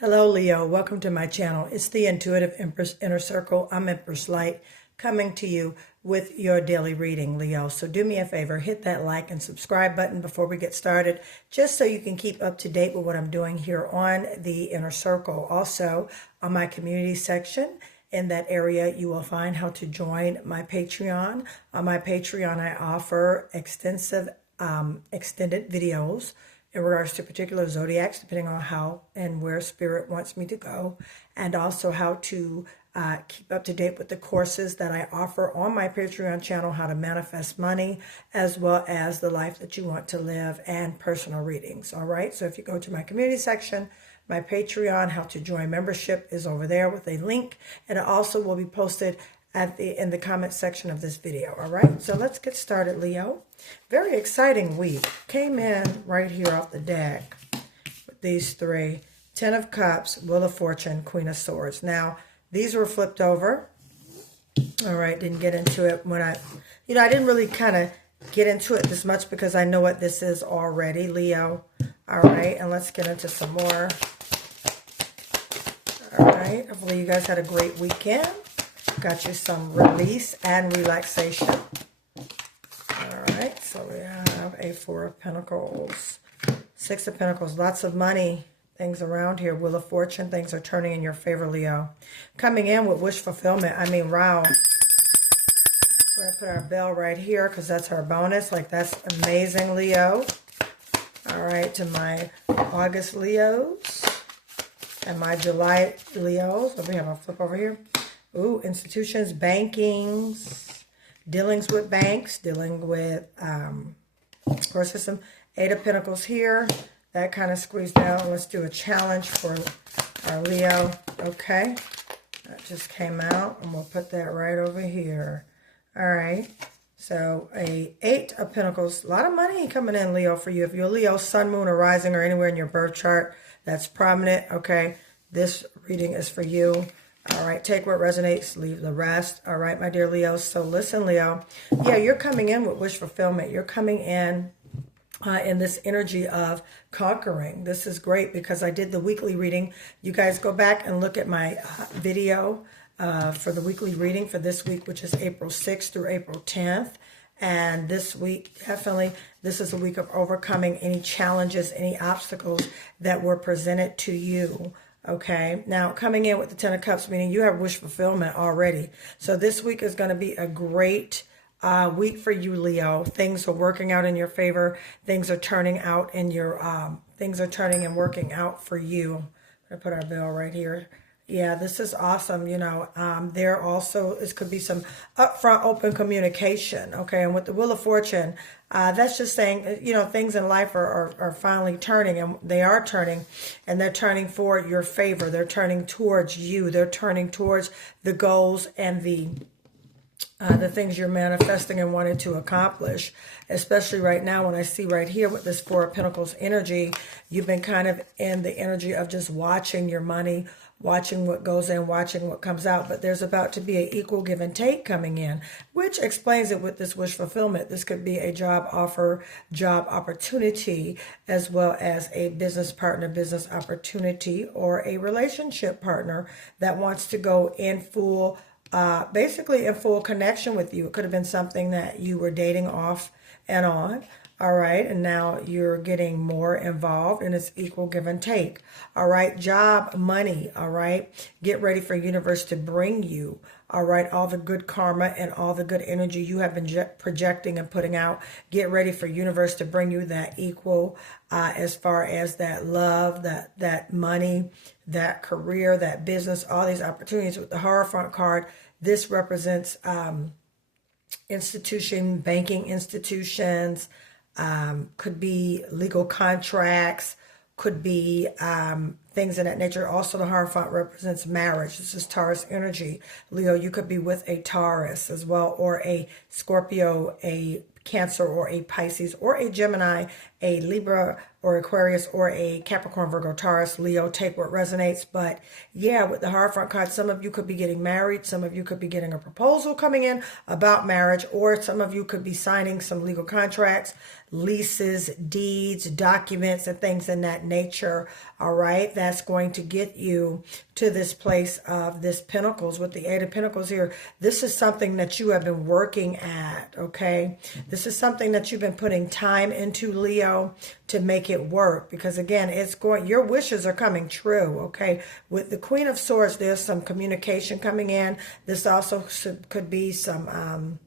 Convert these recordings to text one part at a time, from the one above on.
Hello, Leo. Welcome to my channel. It's the Intuitive Empress Inner Circle. I'm Empress Light, coming to you with your daily reading, Leo. So do me a favor, hit that like and subscribe button before we get started, just so you can keep up to date with what I'm doing here on the Inner Circle. Also, on my community section, in that area, you will find how to join my Patreon. On my Patreon, I offer extensive extended videos in regards to particular zodiacs, depending on how and where spirit wants me to go, and also how to keep up to date with the courses that I offer on my Patreon channel, how to manifest money, as well as the life that you want to live, and personal readings. All right, so if you go to my community section, my Patreon, how to join membership is over there with a link, and it also will be posted in the comment section of this video. All right, so let's get started, Leo. Very exciting week. Came in right here off the deck with these three: Ten of Cups, Wheel of Fortune, Queen of Swords. Now, these were flipped over. All right, didn't get into it when I didn't really kind of get into it this much because I know what this is already, Leo. All right, and let's get into some more. All right, hopefully you guys had a great weekend. Got you some release and relaxation. All right, so we have a Four of Pentacles, Six of Pentacles, lots of money, things around here. Wheel of Fortune, things are turning in your favor, Leo. Coming in with wish fulfillment. I mean, wow. We're going to put our bell right here because that's our bonus. Like, that's amazing, Leo. All right, to my August Leos and my July Leos. So we have a flip over here. Ooh, institutions, bankings, dealings with banks, dealing with, of course, there's some Eight of Pentacles here. That kind of squeezed down. Let's do a challenge for our Leo. Okay, that just came out, and we'll put that right over here. All right, so a Eight of Pentacles, a lot of money coming in, Leo, for you. If you're Leo, sun, moon, or rising, or anywhere in your birth chart that's prominent, okay, this reading is for you. All right, take what resonates, leave the rest. All right, my dear Leo. So listen, Leo. Yeah, you're coming in with wish fulfillment. You're coming in this energy of conquering. This is great because I did the weekly reading. You guys go back and look at my video for the weekly reading for this week, which is April 6th through April 10th. And this week, definitely, this is a week of overcoming any challenges, any obstacles that were presented to you. Okay, now coming in with the Ten of Cups, meaning you have wish fulfillment already. So this week is going to be a great week for you, Leo. Things are working out in your favor. Things are turning out in your, things are turning and working out for you. I'm going to put our bell right here. Yeah, this is awesome. There also could be some upfront open communication. Okay, and with the Wheel of Fortune, that's just saying, things in life are finally turning, and they are turning, and they're turning for your favor. They're turning towards you. They're turning towards the goals and the things you're manifesting and wanting to accomplish. Especially right now, when I see right here with this Four of Pentacles energy, you've been kind of in the energy of just watching your money, watching what goes in, watching what comes out. But there's about to be an equal give and take coming in, which explains it with this wish fulfillment. This could be a job offer, job opportunity, as well as a business partner, business opportunity, or a relationship partner that wants to go in full, basically in full connection with you. It could have been something that you were dating off and on. All right, and now you're getting more involved, and it's equal give and take. All right, job, money. All right, get ready for universe to bring you, all right, all the good karma and all the good energy you have been projecting and putting out. Get ready for universe to bring you that equal, as far as that love, that money, that career, that business, all these opportunities. With the Hierophant card, this represents institution, banking institutions. Could be legal contracts, could be things of that nature. Also, the Hierophant represents marriage. This is Taurus energy. Leo, you could be with a Taurus as well, or a Scorpio, a Cancer, or a Pisces, or a Gemini, a Libra, or Aquarius, or a Capricorn, Virgo, Taurus, Leo. Take what resonates. But yeah, with the Hierophant card, some of you could be getting married. Some of you could be getting a proposal coming in about marriage, or some of you could be signing some legal contracts, leases, deeds, documents, and things in that nature. All right, that's going to get you to this place of this Pentacles. With the Eight of Pentacles here, this is something that you have been working at, okay? This is something that you've been putting time into, Leo, to make it work. Because again, your wishes are coming true, okay? With the Queen of Swords, there's some communication coming in. This also could be some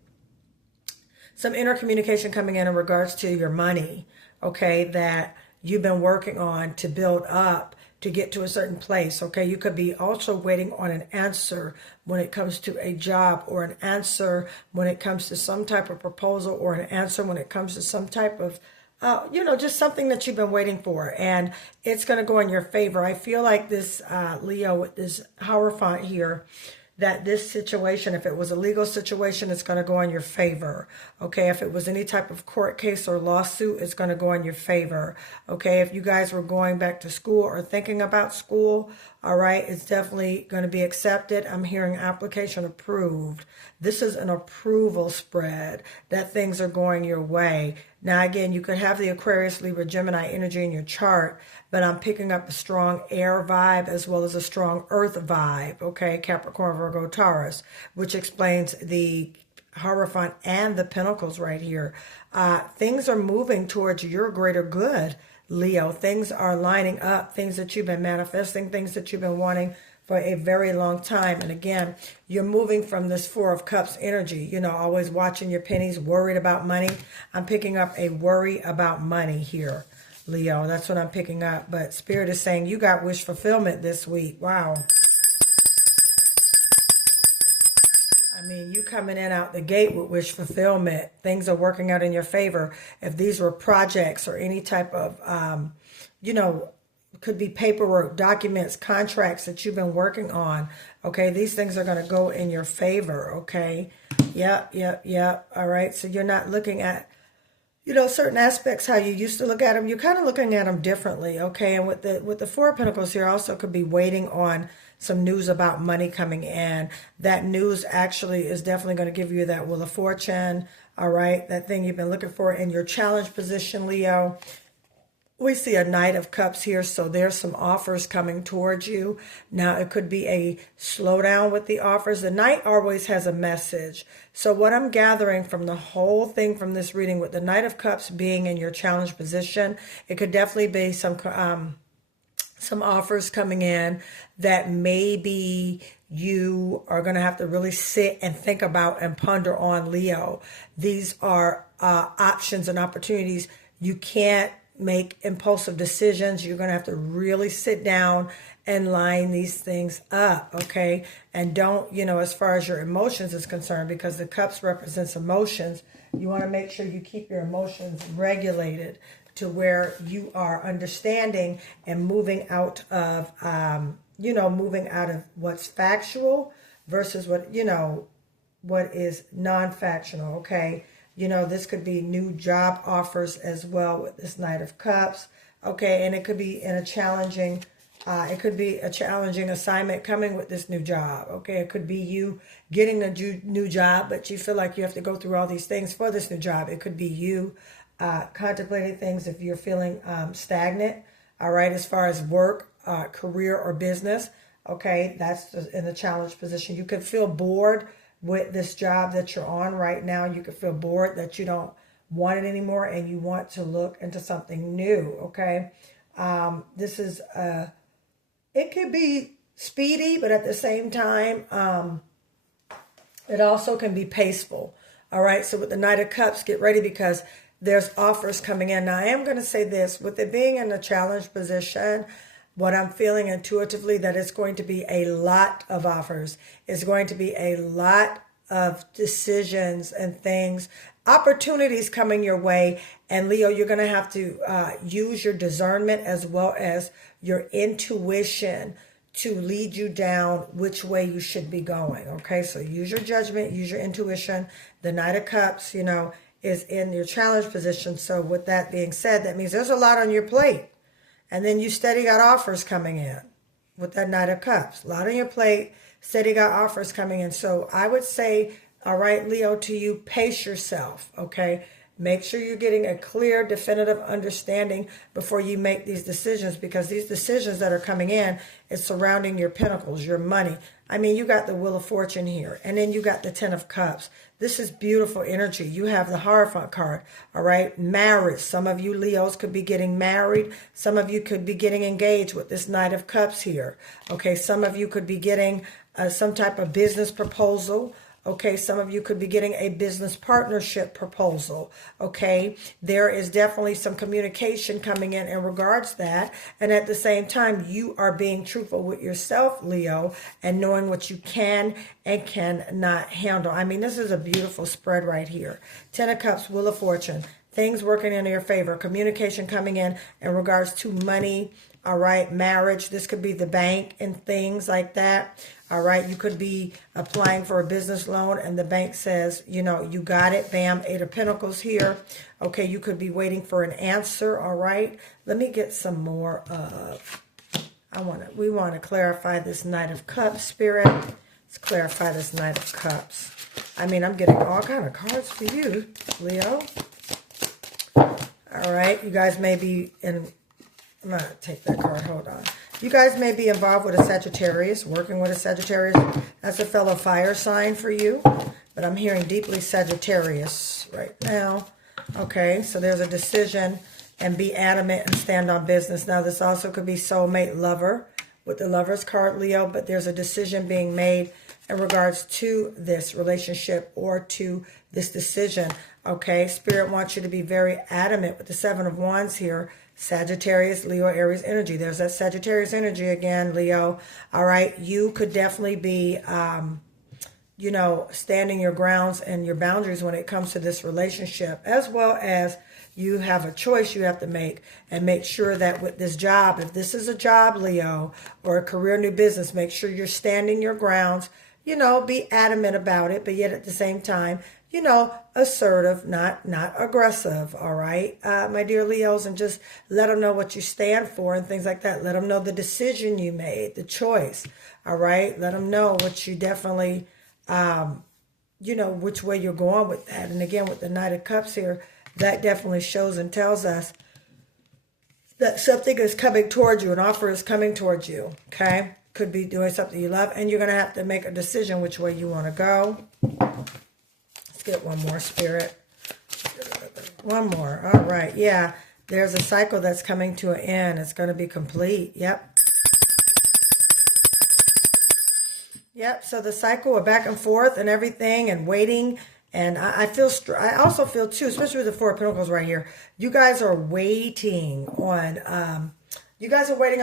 inner communication coming in regards to your money, okay, that you've been working on to build up to get to a certain place, okay? You could be also waiting on an answer when it comes to a job, or an answer when it comes to some type of proposal, or an answer when it comes to some type of, just something that you've been waiting for, and it's going to go in your favor. I feel like this, Leo, with this Hierophant here, that this situation, if it was a legal situation, it's going to go in your favor, okay? If it was any type of court case or lawsuit, it's going to go in your favor, okay? If you guys were going back to school or thinking about school, all right, it's definitely going to be accepted. I'm hearing application approved. This is an approval spread that things are going your way. Now, again, you could have the Aquarius, Libra, Gemini energy in your chart, but I'm picking up a strong air vibe as well as a strong earth vibe, okay? Capricorn, Virgo, Taurus, which explains the Hierophant and the Pentacles right here. Things are moving towards your greater good, Leo. Things are lining up, things that you've been manifesting, things that you've been wanting for a very long time. And again, you're moving from this Four of Cups energy, always watching your pennies, worried about money. I'm picking up a worry about money here, Leo. That's what I'm picking up. But Spirit is saying you got wish fulfillment this week. Wow. I mean, you coming in out the gate with wish fulfillment. Things are working out in your favor. If these were projects or any type of, could be paperwork, documents, contracts that you've been working on, okay? These things are going to go in your favor, okay? Yep. All right, so you're not looking at, certain aspects how you used to look at them. You're kind of looking at them differently, okay? And with the Four of Pentacles here, also could be waiting on some news about money coming in. That news actually is definitely going to give you that Wheel of Fortune, all right? That thing you've been looking for in your challenge position, Leo. We see a Knight of Cups here, so there's some offers coming towards you. Now, it could be a slowdown with the offers. The Knight always has a message. So what I'm gathering from the whole thing from this reading, with the Knight of Cups being in your challenge position, it could definitely be some offers coming in that maybe you are going to have to really sit and think about and ponder on, Leo. These are options and opportunities. You can't make impulsive decisions. You're going to have to really sit down and line these things up, okay? And don't, as far as your emotions is concerned, because the cups represents emotions, you want to make sure you keep your emotions regulated to where you are understanding and moving out of, moving out of what's factual versus what is non-factional, okay? This could be new job offers as well with this Knight of Cups. Okay, and it could be in a challenging, assignment coming with this new job. Okay, it could be you getting a new job, but you feel like you have to go through all these things for this new job. It could be you contemplating things if you're feeling stagnant, all right, as far as work, career, or business. Okay, that's in the challenge position. You could feel bored with this job that you're on right now. You could feel bored that you don't want it anymore and you want to look into something new, okay? This is, it could be speedy, but at the same time, it also can be paceful, all right? So with the Knight of Cups, get ready because there's offers coming in. Now, I am going to say this, with it being in the challenge position, what I'm feeling intuitively, that it's going to be a lot of offers. It's going to be a lot of decisions and things, opportunities coming your way. And Leo, you're going to have to use your discernment as well as your intuition to lead you down which way you should be going. Okay, so use your judgment, use your intuition. The Knight of Cups, is in your challenge position. So with that being said, that means there's a lot on your plate. And then you steady got offers coming in with that Knight of Cups. A lot on your plate, steady got offers coming in. So I would say, all right, Leo, to you, pace yourself, okay? Make sure you're getting a clear, definitive understanding before you make these decisions, because these decisions that are coming in is surrounding your pentacles, your money. I mean, you got the Wheel of Fortune here, and then you got the Ten of Cups. This is beautiful energy. You have the Hierophant card, all right? Marriage. Some of you Leos could be getting married. Some of you could be getting engaged with this Knight of Cups here, okay? Some of you could be getting some type of business proposal. Okay, some of you could be getting a business partnership proposal. Okay, there is definitely some communication coming in regards to that. And at the same time, you are being truthful with yourself, Leo, and knowing what you can and cannot handle. I mean, this is a beautiful spread right here. Ten of Cups, Wheel of Fortune. Things working in your favor. Communication coming in regards to money. All right, marriage. This could be the bank and things like that. All right, you could be applying for a business loan and the bank says, you know, you got it. Bam, Eight of Pentacles here. Okay, you could be waiting for an answer. All right, let me get some more of, we want to clarify this Knight of Cups, Spirit. Let's clarify this Knight of Cups. I mean, I'm getting all kind of cards for you, Leo. All right, you guys may be in, I'm going to take that card, hold on. You guys may be involved with a Sagittarius, working with a Sagittarius. That's a fellow fire sign for you. But I'm hearing deeply Sagittarius right now. Okay, so there's a decision, and be adamant and stand on business. Now, this also could be soulmate, lover, with the Lover's card, Leo. But there's a decision being made in regards to this relationship or to this decision. Okay, Spirit wants you to be very adamant with the Seven of Wands here. Sagittarius, Leo, Aries energy. There's that Sagittarius energy again, Leo. All right, you could definitely be, you know, standing your grounds and your boundaries when it comes to this relationship, as well as you have a choice you have to make, and make sure that with this job, if this is a job, Leo, or a career, new business, make sure you're standing your grounds, you know, be adamant about it, but yet at the same time, you know, assertive, not aggressive, all right, my dear Leos, and just let them know what you stand for and things like that. Let them know the decision you made, the choice, all right? Let them know what you definitely, you know, which way you're going with that. And again, with the Knight of Cups here, that definitely shows and tells us that something is coming towards you, an offer is coming towards you, okay? Could be doing something you love, and you're going to have to make a decision which way you want to go. Get one more, Spirit. One more. All right. Yeah. There's a cycle that's coming to an end. It's going to be complete. Yep. Yep. So the cycle of back and forth and everything and waiting. And I also feel too, especially with the Four of Pentacles right here, you guys are waiting on,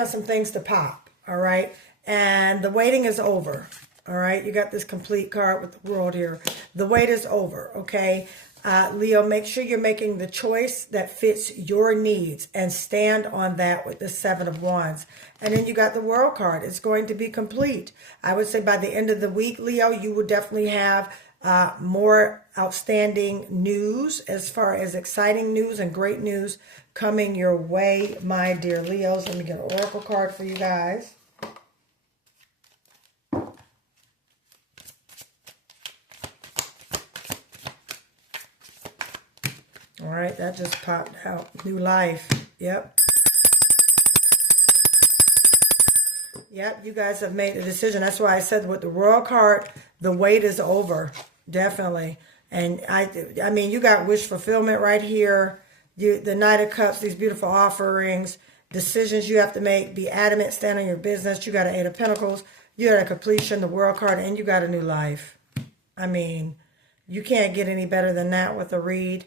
some things to pop. All right. And the waiting is over. All right, you got this complete card with the World here. The wait is over, okay? Leo, make sure you're making the choice that fits your needs and stand on that with the Seven of Wands. And then you got the World card. It's going to be complete. I would say by the end of the week, Leo, you will definitely have more outstanding news, as far as exciting news and great news coming your way, my dear Leos. Let me get an Oracle card for you guys. All right, that just popped out. New life. Yep. Yep, you guys have made a decision. That's why I said with the Royal card, the wait is over. Definitely. And I mean, you got wish fulfillment right here. The Knight of Cups, these beautiful offerings, decisions you have to make, be adamant, stand on your business. You got an Eight of Pentacles. You got a completion, the World card, and you got a new life. I mean, you can't get any better than that with a read.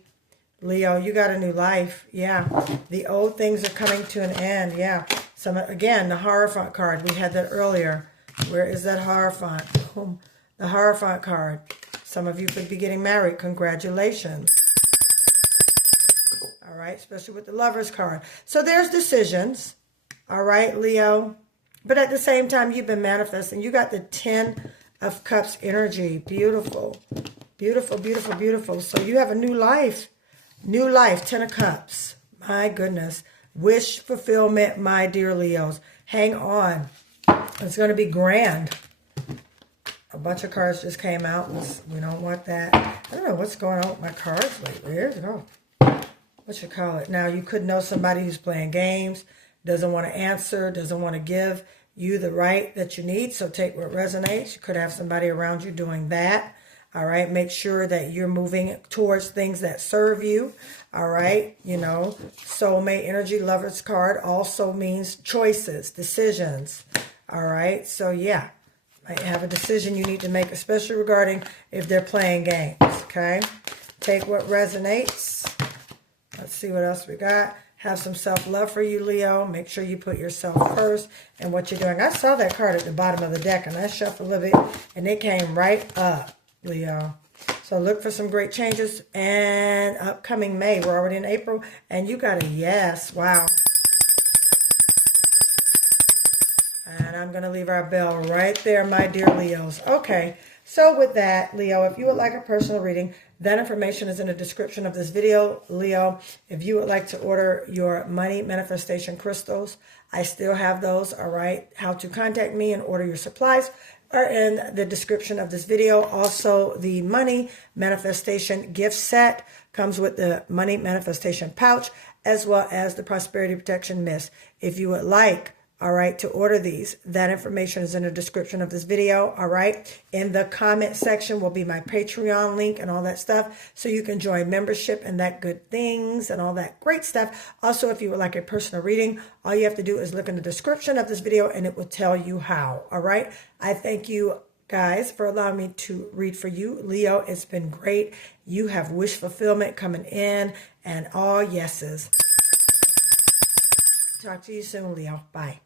Leo, you got a new life. Yeah. The old things are coming to an end. Yeah. So again, the Hierophant card. We had that earlier. Where is that Hierophant? Oh, the Hierophant card. Some of you could be getting married. Congratulations. All right. Especially with the Lover's card. So there's decisions. All right, Leo. But at the same time, you've been manifesting. You got the Ten of Cups energy. Beautiful. Beautiful, beautiful, beautiful. So you have a new life. New life, Ten of Cups. My goodness. Wish fulfillment, my dear Leos. Hang on. It's going to be grand. A bunch of cards just came out. We don't want that. I don't know what's going on with my cards lately. There you go. what you call it. Now, you could know somebody who's playing games, doesn't want to answer, doesn't want to give you the right that you need. So take what resonates. You could have somebody around you doing that. All right. Make sure that you're moving towards things that serve you. All right. You know, soulmate energy, Lover's card also means choices, decisions. All right. So yeah, might have a decision you need to make, especially regarding if they're playing games. Okay. Take what resonates. Let's see what else we got. Have some self-love for you, Leo. Make sure you put yourself first in what you're doing. I saw that card at the bottom of the deck, and I shuffled a bit, and it came right up, Leo. So look for some great changes. And upcoming May. We're already in April, and you got a yes. Wow. And I'm going to leave our bell right there, my dear Leos. Okay. So with that, Leo, if you would like a personal reading, that information is in the description of this video. Leo, if you would like to order your money manifestation crystals, I still have those, all right? How to contact me and order your supplies are in the description of this video. Also, the money manifestation gift set comes with the money manifestation pouch, as well as the prosperity protection mist. If you would like, all right, to order these, that information is in the description of this video, all right? In the comment section will be my Patreon link and all that stuff, so you can join membership and that good things and all that great stuff. Also, if you would like a personal reading, all you have to do is look in the description of this video and it will tell you how, all right? I thank you guys for allowing me to read for you. Leo, it's been great. You have wish fulfillment coming in and all yeses. Talk to you soon, Leo. Bye.